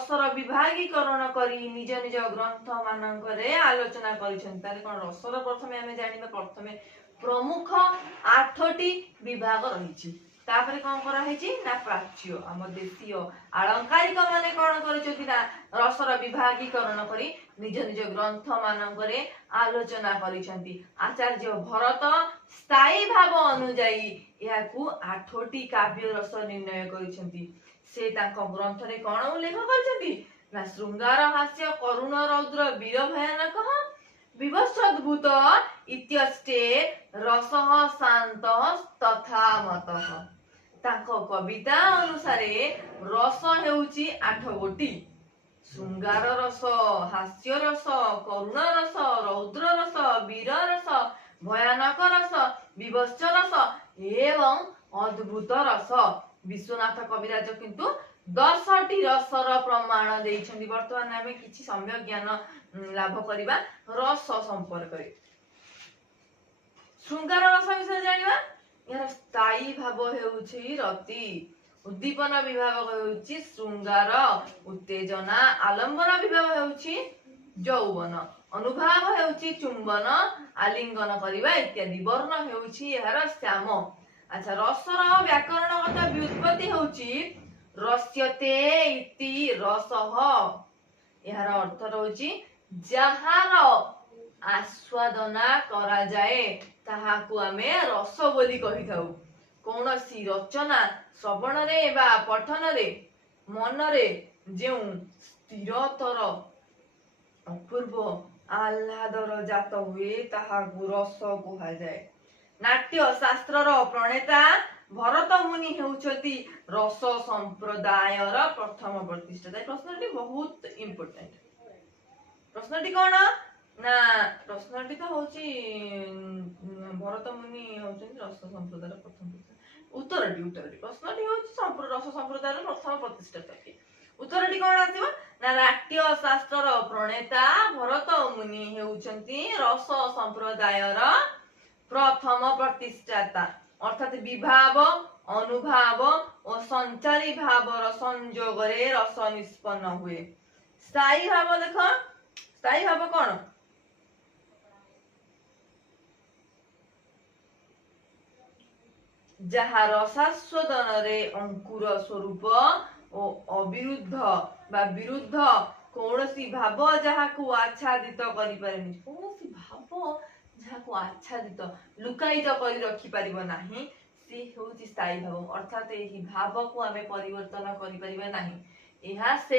रसर विभागीकरण करी निज निज ग्रंथ मानकरे आलोचना करिसेंती। ताले कोन रसर प्रथमे आमे जानिबा प्रथमे प्रमुख 8टी विभाग रहिछि। तापरे कोन करा हेछि ना प्राच्य हम देशीय आलंकारिक माने कोन करिसेंती ना रसर विभागीकरण करी निज निज ग्रंथ मानकरे आलोचना करिसेंती। आचार्य भरत स्थायी भाव अनुଯାयी याकू 8टी काव्य रस निर्णय करिसेंती। से तांको ग्रंथ रे कोन उल्लेख करिसेंती ना श्रृंगार हास्य करुण रौद्र वीर भयानक विभत्सद्भुत इत्यष्टे रसः शांत तथा मतः। तांको कविता अनुसारे रस हेउची 8 गोटी। श्रृंगार रस, हास्य रस, करुण रस, रौद्र रस, वीर रस, भयानक रस, विभत्स रस एवं अद्भुत रस। विश्वनाथ कविराज किंतु 10टी रसर प्रमाण देइछन्ति। वर्तमान आमे किछि सम्यक ज्ञान लाभ करिबा रस संपर्क रे। श्रृंगार रस विषय जानिबा। यार स्थायी भाव हेउछि रति, उद्दीपन विभाग हेउछि श्रृंगार, उत्तेजना आलंबन विभाग हेउछि यौवन, अनुभाव हेउछि चुंबन, आलिंगन करिबा इत्यादि। वर्ण हेउछि यार श्याम। अच्छा, रसर व्याकरणगत व्युत्पत्ति हेउछि रस्यते इति रसः। यार अर्थ रहउछि जहार आस्वादना करा जाए ताहाकू आमे रस बोली कहिथाउ। कौनसी रचना श्रवण रे बा पठन रे मन रे जेउ स्थिरतर अपूर्व आह्लादर जात हुए ताहाकू रस कुहा जाए। नाट्य शास्त्रर प्रणेता भरत मुनि हेउछति रस संप्रदायर प्रथम प्रतिष्ठाता। प्रश्नटी बहुत इंपोर्टेंट। प्रश्नटी कोन ना प्रश्नटी तो होची भरत मुनि होचन रस संप्रदायर प्रथम प्रतिष्ठाता। उत्तरटी प्रश्नटी होची रस संप्रदायर प्रथम प्रतिष्ठाता। उत्तरटी कोन आसीबो ना नाट्य शास्त्रर प्रणेता भरत मुनि हेउछन्ति रस संप्रदायर प्रथम प्रतिष्ठाता। अर्थात विभाव, अनुभाव और संचारी भावर संयोग रे रस निष्पन्न हुए। स्थायी भाव देखो, स्थायी भाव कोन जहा रसास्वादन रे अंकुर स्वरूप ओ अविरुद्ध बा विरुद्ध कौनसी भाव जहाकू आच्छादित करि पारेनि। कौनसी भाव जहाकू आच्छादित लुकायित करि रखि पारिबो नाही से होउची स्थायी भाव। अर्थात एही भाव को आमे परिवर्तन करि पारिबा नाही। एहा से